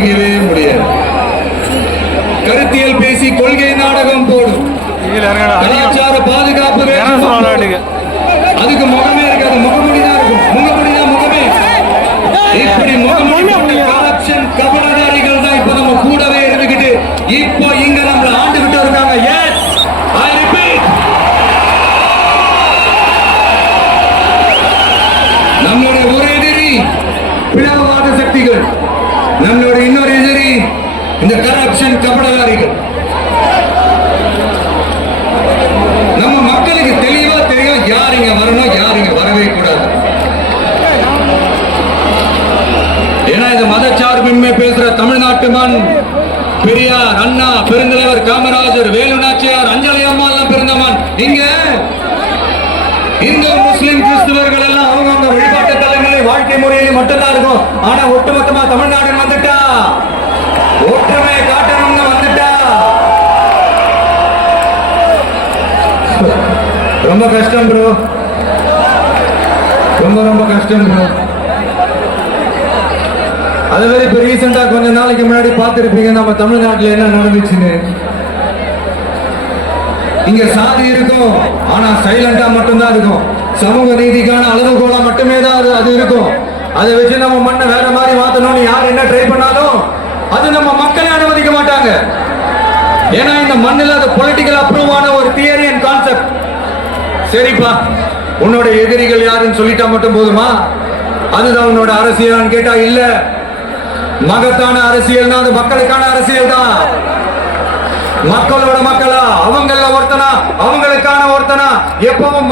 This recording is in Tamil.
முடியாது. கருத்தியல் பேசி கொள்கை நாடகம் போடும். கலாச்சார பாதுகாப்பு அதுக்கு முகமே இருக்காது, முகமூடி தான் இருக்கும். முகமூடி தான் முகமே. இப்படி முகமூடி கரப்ஷன் கபடதாரிகள் தான் இப்ப நம்ம கூடவே இருந்துகிட்டு இப்போ இங்க நம்மள ஆண்டுகிட்டு இருக்காங்க. எஸ், ஐ ரிப்பீட், நம்மளுடைய ஒரு எதிரி பிளவுவாத சக்திகள், நம்மளுடைய இன்னொரு எதிரி இந்த கரப்ஷன் கபடதாரிகள். நம்ம மக்களுக்கு தெளிவா தெரியும் யார் இங்க வரணும், யார் இங்க வரவே கூடாது. ஏன்னா இந்த மதச்சார்பின்மை பேசுற தமிழ்நாட்டு மண் பெரியார், அண்ணா, பெருந்தலைவர் காமராஜர், வேலு நாச்சியார், அஞ்சலி அம்மா எல்லாம் பிறந்த மண். இங்க இந்து முஸ்லிம் கிறிஸ்துவர்கள் எல்லாம் அவங்க வழிபாட்டு தலங்களை வாழ்க்கை முறையில் மட்டும்தான் இருக்கும். ஆனா ஒட்டுமொத்தமா தமிழ்நாடு வந்துட்டா ஒற்றுமையை காட்டணும்னு வந்துட்டா ரொம்ப கஷ்டம் ப்ரோ, ரொம்ப கஷ்டம் ப்ரோ. அதே மாதிரி இப்ப ரீசெண்டா கொஞ்ச நாளைக்கு முன்னாடி பார்த்திருப்பீங்க நம்ம தமிழ்நாட்டில் என்ன நடந்துச்சுன்னு. இங்க சாதி இருக்கும், ஆனா சைலண்டா மட்டும்தான் இருக்கும். சமூக நீதிக்கான அளவுகோலா மட்டுமே தான் அது இருக்கும். அதை வச்சு நம்ம மண்ணை வேற மாதிரி மாத்தணும்னு யார் என்ன ட்ரை பண்ணாலும் அது நம்ம மக்களை அனுமதிக்க மாட்டாங்க. ஏன்னா இந்த மண்ணில் அது பொலிட்டிக்கல் அப்ரூவ் ஆன ஒரு தியரி அண்ட் கான்செப்ட். சரிப்பா, உன்னோட எதிரிகள் யாருன்னு சொல்லிட்டா மட்டும் போதுமா? அதுதான் உன்னோட அரசியல் கேட்டா இல்ல. மகத்தான அரசியல்னா அது மக்களுக்கான அரசியல் தான். மக்களோட மக்களா, அவங்கள ஒருத்தனா, அவங்களுக்கான ஒருத்தனா எப்பவும்